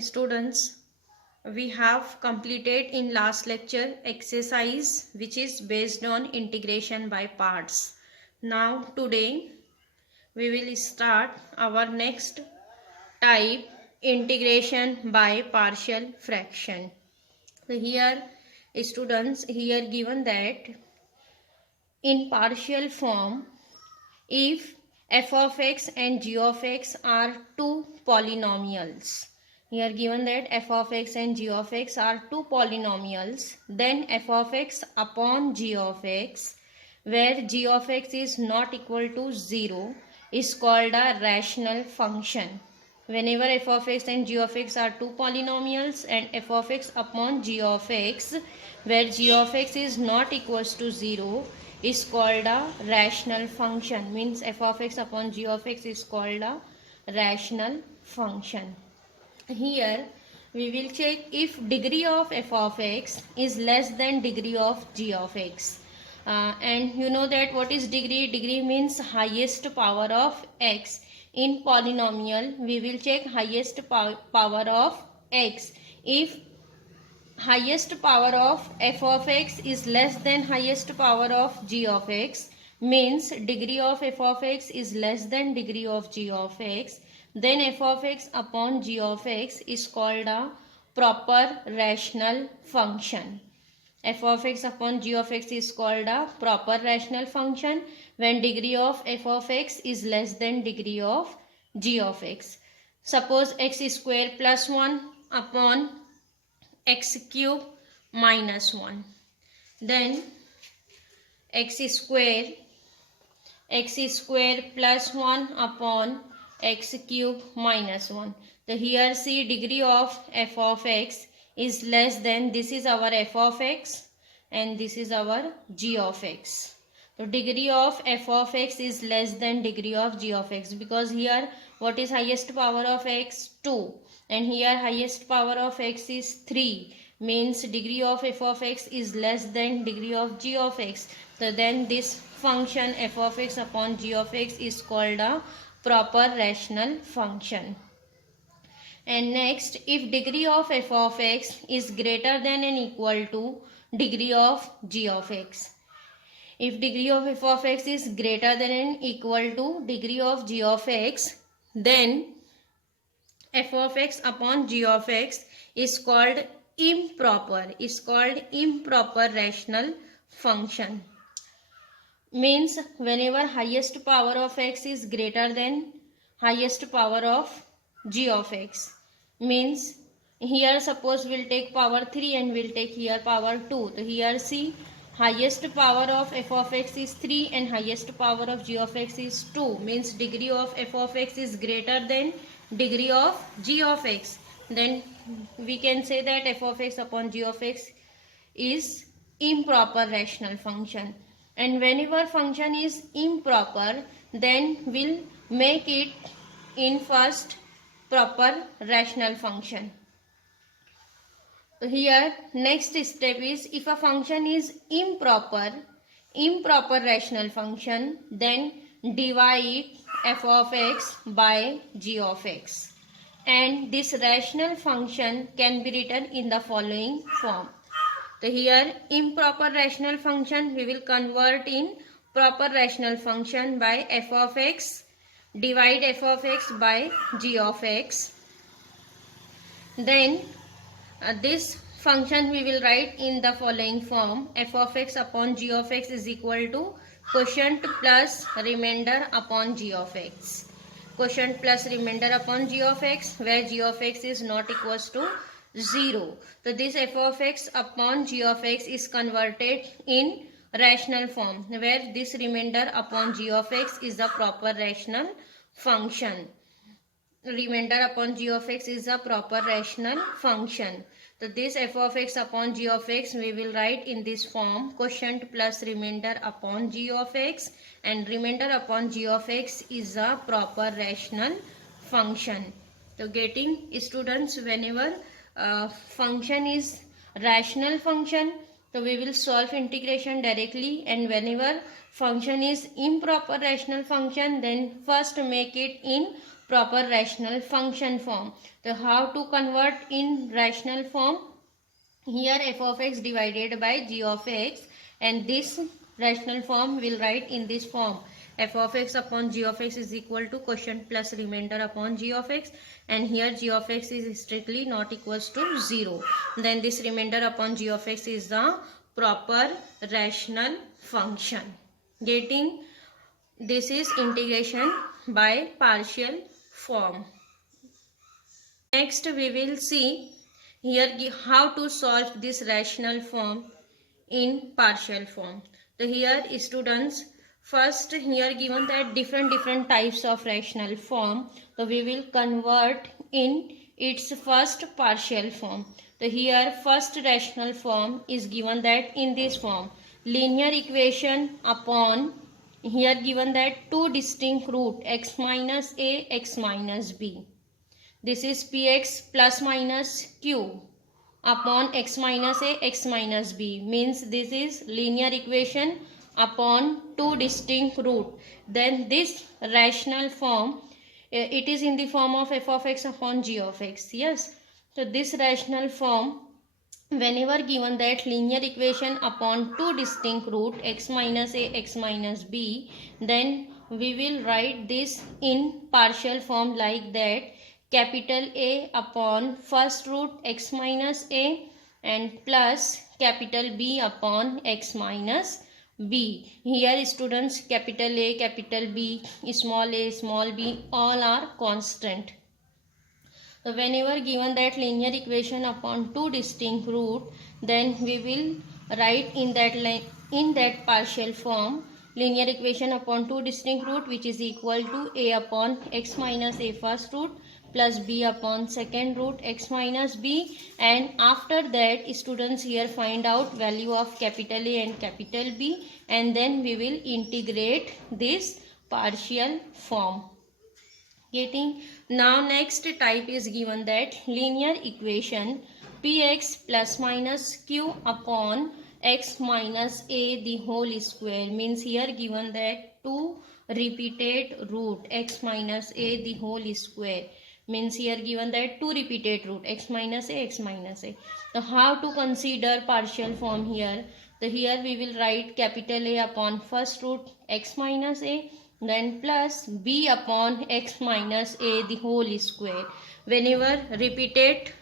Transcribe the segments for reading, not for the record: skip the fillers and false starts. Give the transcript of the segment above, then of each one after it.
Students, we have completed in last lecture exercise which is based on integration by parts. Now today we will start our next type, integration by partial fraction. So here students, here given that in partial form, if f of x and g of x are two polynomials, here given that f of x and g of x are two polynomials, then f of x upon g of x, where g of x is not equal to 0, is called a rational function. Whenever f of x and g of x are two polynomials and f of x upon g of x, where g of x is not equals to 0, is called a rational function. Means f of x upon g of x is called a rational function. Here we will check if degree of f of x is less than degree of g of x. And you know that what is degree? Degree means highest power of x. In polynomial we will check highest power of x. If highest power of f of x is less than highest power of g of x, means degree of f of x is less than degree of g of x, then f of x upon g of x is called a proper rational function. F of x upon g of x is called a proper rational function when degree of f of x is less than degree of g of x. Suppose x square plus 1 upon x cube minus 1, then x square plus 1 upon x cube minus 1. So here see degree of f of x is less than, this is our f of x and this is our g of x. So degree of f of x is less than degree of g of x, because here what is highest power of x? 2, and here highest power of x is 3, means degree of f of x is less than degree of g of x. So then this function f of x upon g of x is called a proper rational function. And next, if degree of f of x is greater than and equal to degree of g of x. If degree of f of x is greater than and equal to degree of g of x, then f of x upon g of x is called improper rational function. Means whenever highest power of x is greater than highest power of g of x, means here suppose we'll take power 3 and we'll take here power 2. So here see highest power of f of x is 3 and highest power of g of x is 2, means degree of f of x is greater than degree of g of x. Then we can say that f of x upon g of x is improper rational function. And whenever function is improper, then we'll make it in first proper rational function. So here next step is, if a function is improper rational function, then divide f of x by g of x, and this rational function can be written in the following form. So here improper rational function we will convert in proper rational function by f of x, divide f of x by g of x. Then this function we will write in the following form: f of x upon g of x is equal to quotient plus remainder upon g of x. Quotient plus remainder upon g of x, where g of x is not equals to 0. So this f of x upon g of x is converted in rational form, where this remainder upon g of x is a proper rational function. Remainder upon g of x is a proper rational function. So this f of x upon g of x we will write in this form: quotient plus remainder upon g of x, and remainder upon g of x is a proper rational function. So getting students, whenever function is rational function, so we will solve integration directly, and whenever function is improper rational function, then first make it in proper rational function form. So how to convert in rational form? Here f of x divided by g of x, and this rational form will write in this form: f of x upon g of x is equal to quotient plus remainder upon g of x, and here g of x is strictly not equals to 0. Then this remainder upon g of x is the proper rational function. Getting? This is integration by partial form. Next we will see here how to solve this rational form in partial form. So here students, first here given that different types of rational form, so we will convert in its first partial form. So here first rational form is given that in this form: linear equation upon, here given that two distinct root x minus a, x minus b. This is px plus minus q upon x minus a, x minus b, means this is linear equation upon two distinct root. Then this rational form, it is in the form of f of x upon g of x. Yes, so this rational form, whenever given that linear equation upon two distinct root x minus a, x minus b, then we will write this in partial form like that: capital A upon first root x minus a and plus capital B upon x minus b. Here students, capital A, capital B, small b, all are constant. So whenever given that linear equation upon two distinct root, then we will write in that partial form linear equation upon two distinct root, which is equal to a upon x minus a first root plus b upon second root x minus b, and after that students here find out value of capital A and capital B, and then we will integrate this partial form. Getting? Now next type is given that linear equation px plus minus q upon x minus a the whole square, means here given that two repeated root x minus a the whole square, means here given that two repeated root x minus a, x minus a. So how to consider partial form here? So here we will write capital A upon first root x minus a, then plus b upon x minus a the whole square. Whenever repeated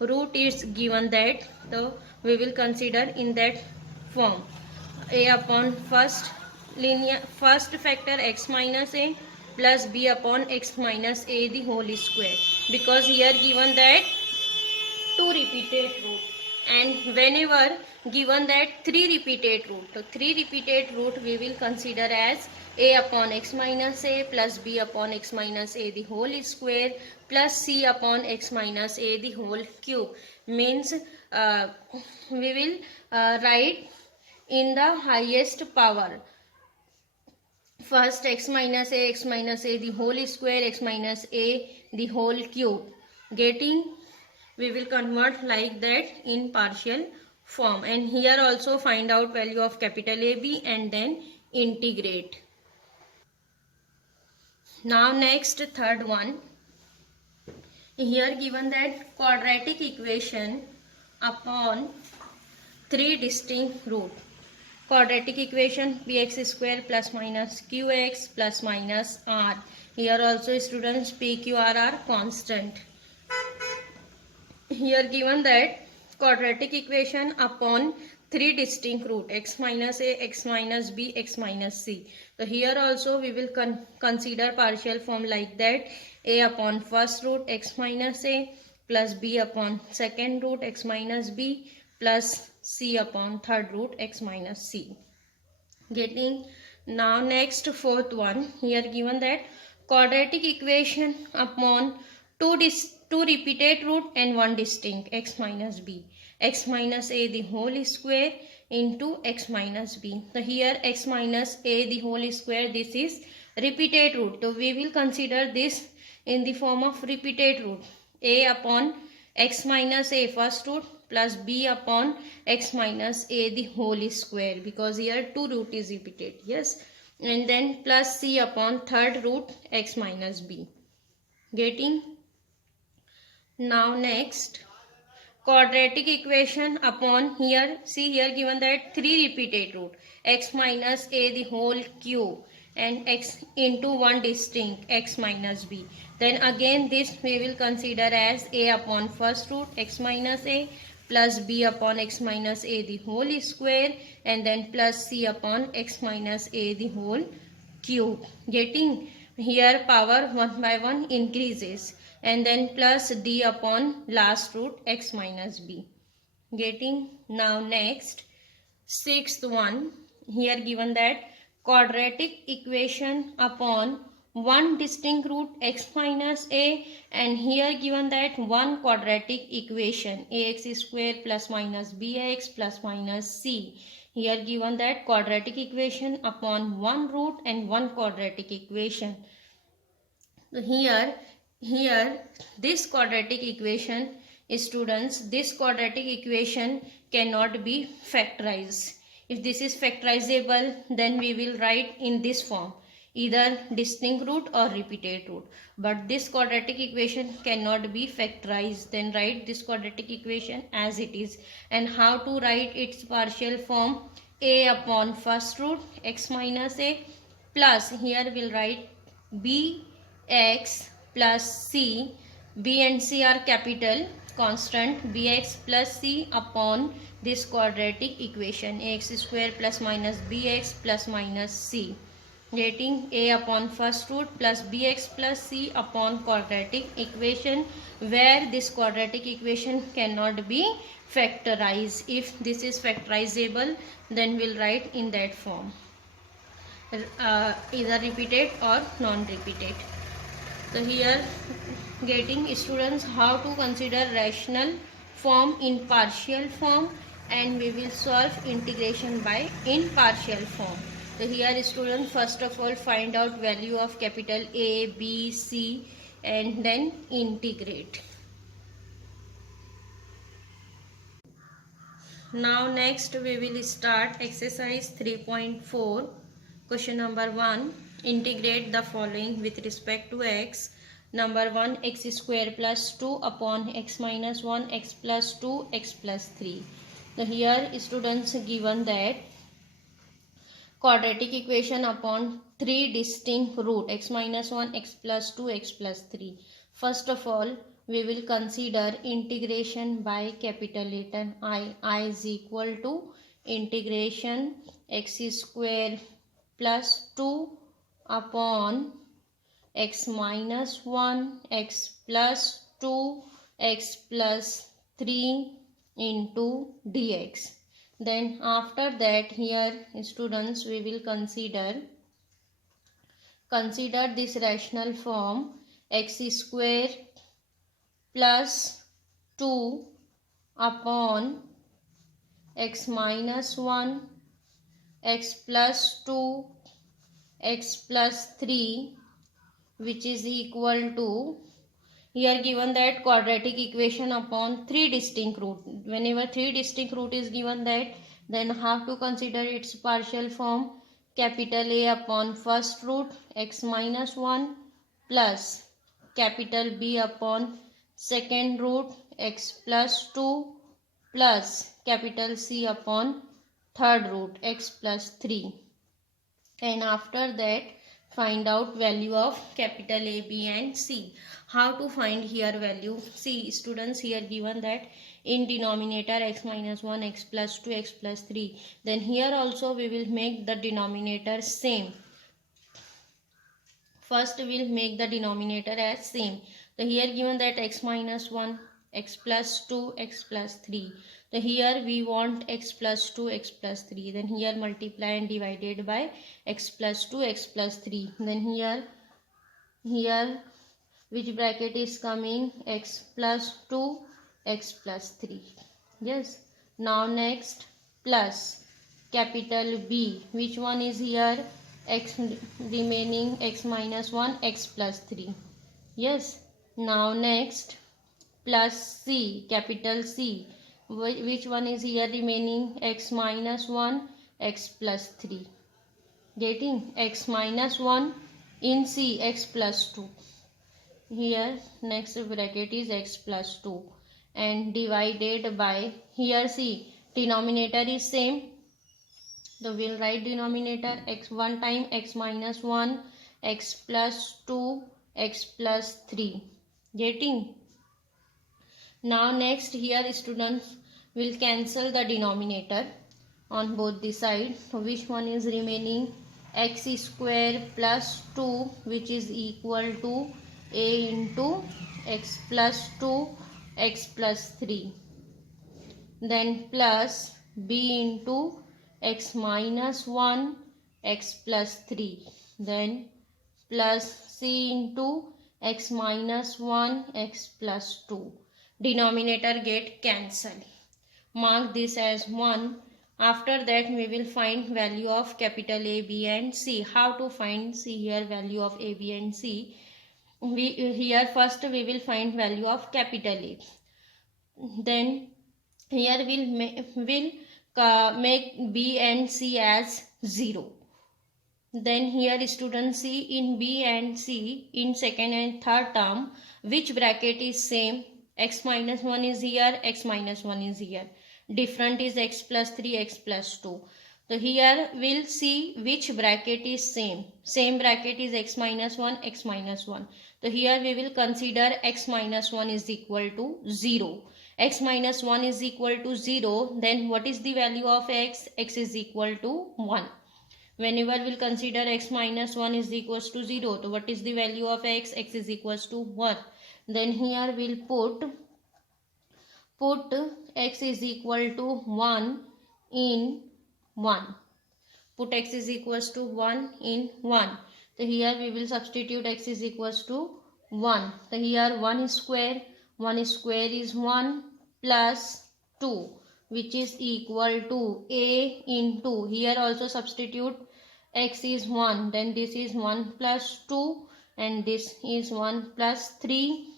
root is given that, so we will consider in that form: a upon first factor x minus a plus b upon x minus a the whole square, because here given that two repeated root, and whenever given that three repeated root, so three repeated root we will consider as a upon x minus a plus b upon x minus a the whole square plus c upon x minus a the whole cube, means we will write in the highest power first x minus a the whole square, x minus a the whole cube. Getting? We will convert like that in partial form, and here also find out value of capital AB and then integrate. Now next, third one. Here given that quadratic equation upon three distinct root. Quadratic equation px square plus minus qx plus minus r. Here also students p, q, r are constant. Here given that quadratic equation upon three distinct root x minus a, x minus b, x minus c. So here also we will consider partial form like that: a upon first root x minus a plus b upon second root x minus b plus c upon third root x minus c. Getting? Now next, fourth one. Here given that quadratic equation upon two repeated root and one distinct x minus b, x minus a the whole square into x minus b. So here x minus a the whole square, this is repeated root, so we will consider this in the form of repeated root: a upon x minus a first root plus b upon x minus a the whole square, because here two root is repeated. Yes, and then plus c upon third root x minus b. Getting? Now next, quadratic equation upon here, see here given that 3 repeated root x minus a the whole cube and x into one distinct x minus b. Then again this we will consider as a upon first root x minus a plus b upon x minus a the whole square and then plus c upon x minus a the whole cube. Getting? Here power 1 by 1 increases and then plus d upon last root x minus b. Getting? Now next, sixth one, here given that quadratic equation upon one distinct root x minus a, and here given that one quadratic equation ax square plus minus bx plus minus c. Here given that quadratic equation upon one root and one quadratic equation. So here this quadratic equation, students, this quadratic equation cannot be factorized. If this is factorizable, then we will write in this form, either distinct root or repeated root. But this quadratic equation cannot be factorized. Then write this quadratic equation as it is. And how to write its partial form? A upon first root x minus a plus, here we'll write b x plus c. B and c are capital constant, bx plus c upon this quadratic equation ax square plus minus bx plus minus c. Getting? A upon first root plus bx plus c upon quadratic equation, where this quadratic equation cannot be factorized. If this is factorizable, then we'll write in that form, either repeated or non-repeated. So here, getting, students, how to consider rational form in partial form, and we will solve integration by in partial form. So here, students, first of all find out value of capital A, B, C and then integrate. Now next we will start exercise 3.4. Question number 1. Integrate the following with respect to x. Number 1, x square plus 2 upon x minus 1, x plus 2, x plus 3. So here students given that quadratic equation upon 3 distinct root x minus 1, x plus 2, x plus 3. First of all, we will consider integration by capital letter I. I is equal to integration x square plus 2 upon x minus 1, x plus 2, x plus 3 into dx. Then after that, here students, we will consider this rational form x square plus 2 upon x minus 1, x plus 2, x plus 3, which is equal to, here given that quadratic equation upon 3 distinct root. Whenever 3 distinct root is given that, then have to consider its partial form capital A upon first root x minus 1 plus capital B upon second root x plus 2 plus capital C upon third root x plus 3. And after that, find out value of capital A, B and C. How to find here value? See students, here given that in denominator x minus 1, x plus 2, x plus 3. Then here also we will make the denominator same. First we will make the denominator as same. So here given that x minus 1, x plus 2, x plus 3. So here we want x plus 2, x plus 3. Then here multiply and divided by x plus 2, x plus 3. Then here which bracket is coming? X plus 2, x plus 3. Yes. Now next, plus capital B. Which one is here? X remaining x minus 1, x plus 3. Yes. Now next, plus C, capital C. Which one is here remaining? X minus 1, x plus 3. Getting? X minus 1 in C, x plus 2. here next bracket is x plus 2 and divided by, here see denominator is same, so we'll write denominator x 1 time x minus 1 x plus 2 x plus 3. Getting? Now next here students will cancel the denominator on both the side. So which one is remaining? X square plus 2, which is equal to a into x plus 2 x plus 3, then plus b into x minus 1 x plus 3, then plus c into x minus 1 x plus 2. Denominator get cancelled. Mark this as 1. After that we will find value of capital A, B and C. How to find? See here value of A, B and C. Here first we will find value of capital A. Then here we'll make B and C as 0. Then here students see in B and C in second and third term which bracket is same? X minus 1 is here, x minus 1 is here. Different is x plus 3, x plus 2. So here we'll see which bracket is same. Same bracket is x minus 1, x minus 1. So here we will consider x minus 1 is equal to 0. X minus 1 is equal to 0. Then what is the value of x? X is equal to 1. Whenever we'll consider x minus 1 is equals to 0. So what is the value of x? X is equals to 1. Then here we'll put x is equal to 1 in 1. Put x is equals to 1 in 1. So here we will substitute x is equals to 1. So here 1 square is 1 plus 2, which is equal to a into, here also substitute x is 1, then this is 1 plus 2 and this is 1 plus 3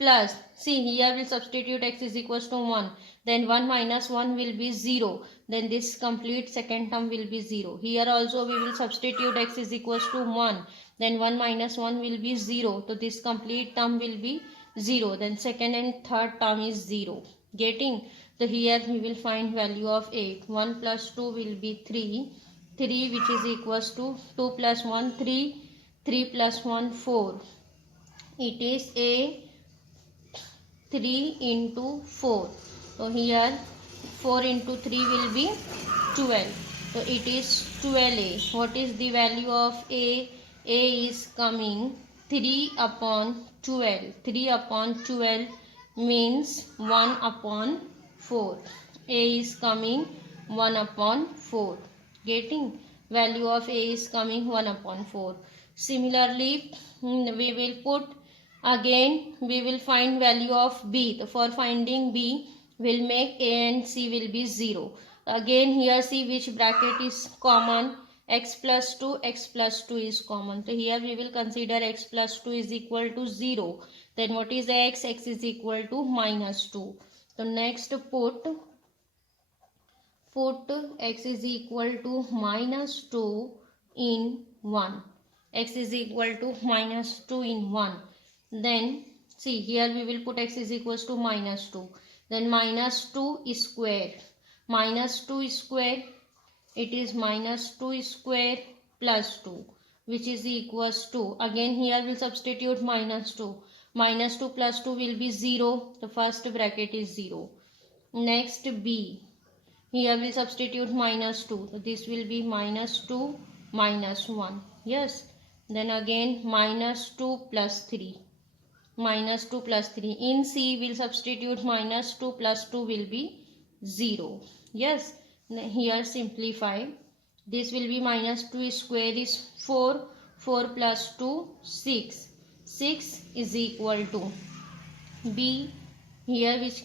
plus, see here we'll substitute x is equals to 1, then 1 minus 1 will be 0, then this complete second term will be 0. Here also we will substitute x is equals to 1, then 1 minus 1 will be 0, so this complete term will be 0, then second and third term is 0. Getting? So here we will find value of a. 1 plus 2 will be 3, which is equals to 2 plus 1 3, 3 plus 1 4. It is a 3 into 4. So here 4 into 3 will be 12. So it is 12a. What is the value of a? A is coming 3 upon 12. 3 upon 12 means 1 upon 4. A is coming 1 upon 4. Getting? Value of a is coming 1 upon 4. Similarly, we will put again, we will find value of b. For finding b, we'll make a and c will be 0. Again here see which bracket is common. X plus 2 is common. So here we will consider x plus 2 is equal to 0. Then what is x? X is equal to minus 2. So next put x is equal to minus 2 in 1. X is equal to minus 2 in 1. Then see here we will put x is equals to minus 2. Then minus 2 is square. Minus 2 square, it is minus 2 square plus 2, which is equals to, again here we'll substitute minus 2. Minus 2 plus 2 will be 0. The first bracket is 0. Next b. Here we'll substitute minus 2. So this will be minus 2 minus 1. Yes. Then again minus 2 plus 3. Minus 2 plus 3. In C we'll substitute minus 2 plus 2 will be 0. Yes. Here simplify. This will be minus 2 square is 4. 4 plus 2 6. 6 is equal to B. Here which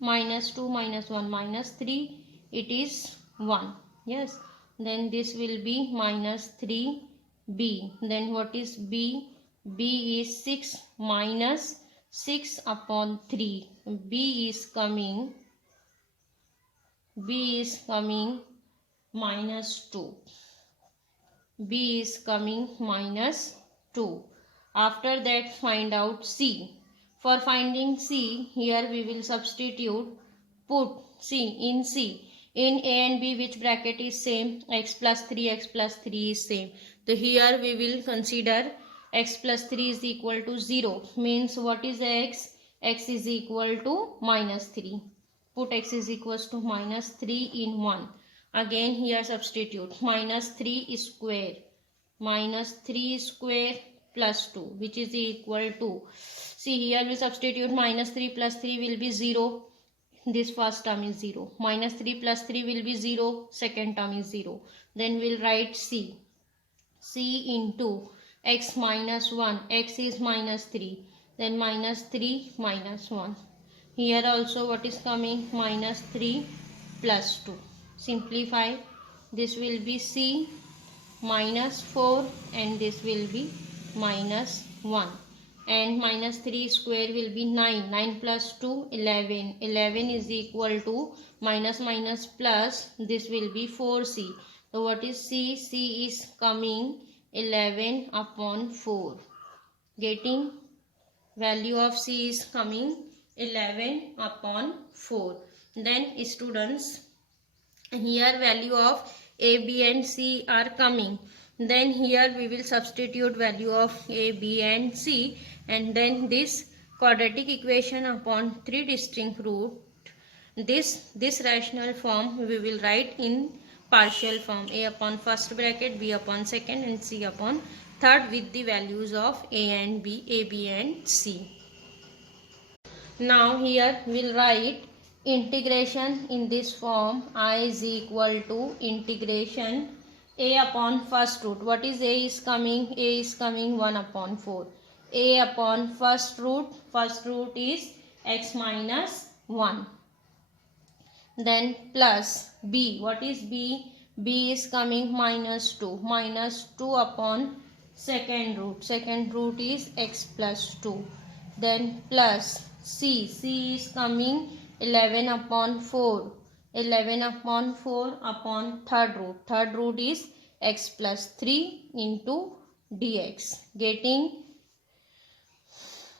minus 2 minus 1 minus 3. It is 1. Yes. Then this will be minus 3b. Then what is b? B is 6 minus 6 upon 3. B is coming minus 2. B is coming minus 2. After that find out c. For finding c, here we will substitute, put c in c. In a and b, which bracket is same? X plus 3, x plus 3 is same. So here we will consider x plus 3 is equal to 0. Means what is x? X is equal to minus 3. Put x is equals to minus 3 in 1. Again here substitute minus 3 square. Minus 3 square plus 2, which is equal to, see here we substitute minus 3 plus 3 will be 0. This first term is 0. Minus 3 plus 3 will be 0. Second term is 0. Then we'll write c. C into x minus 1. X is minus 3. Then minus 3 minus 1. Here also what is coming? Minus 3 plus 2. Simplify. This will be c minus 4 and this will be minus 1. And minus 3 square will be 9. 9 plus 2, 11. 11 is equal to minus minus plus, this will be 4c. So what is c? c is coming 11 upon 4. Getting? Value of c is coming 11 upon 4. Then students, here value of a, b and c are coming. Then here we will substitute value of a, b and c, and then this quadratic equation upon 3 distinct root, this rational form we will write in partial form. A upon first bracket, b upon second and c upon third, with the values of a and b, a, b and c. Now here we'll write integration in this form. I is equal to integration a upon first root. What is a is coming? A is coming 1 upon 4. A upon first root is x minus 1. Then plus b. What is b? B is coming minus 2. Minus 2 upon second root. Second root is x plus 2. Then plus c. C is coming 11 upon 4. 11 upon 4 upon third root. Third root is x plus 3 into dx. Getting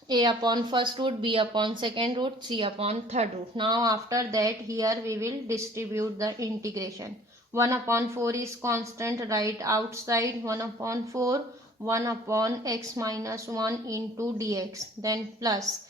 a upon first root, b upon second root, c upon third root. Now after that here we will distribute the integration. 1 upon 4 is constant, right outside. 1 upon 4, 1 upon x minus 1 into dx. Then plus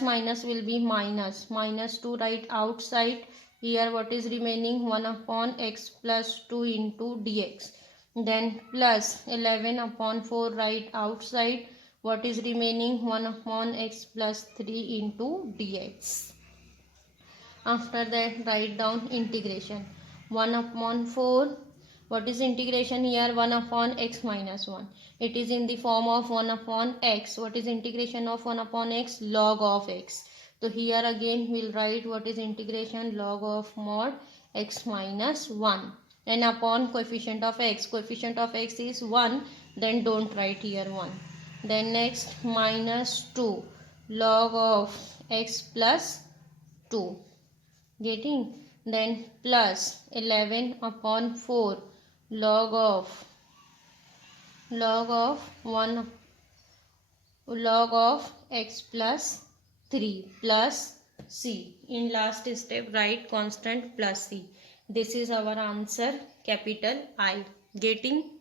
minus will be minus. Minus 2 right outside. Here what is remaining? 1 upon x plus 2 into dx. Then plus 11 upon 4 right outside. What is remaining? 1 upon x plus 3 into dx. After that write down integration. 1 upon 4. What is integration here? 1 upon x minus 1. It is in the form of 1 upon x. What is integration of 1 upon x? Log of x. So here again we'll write what is integration, log of mod x minus 1. And upon coefficient of x. Coefficient of x is 1. Then don't write here 1. Then next minus 2 log of x plus 2. Getting? Then plus 11 upon 4 log of 1 log of x plus 3 plus c. In last step write constant plus c. This is our answer, capital I. Getting?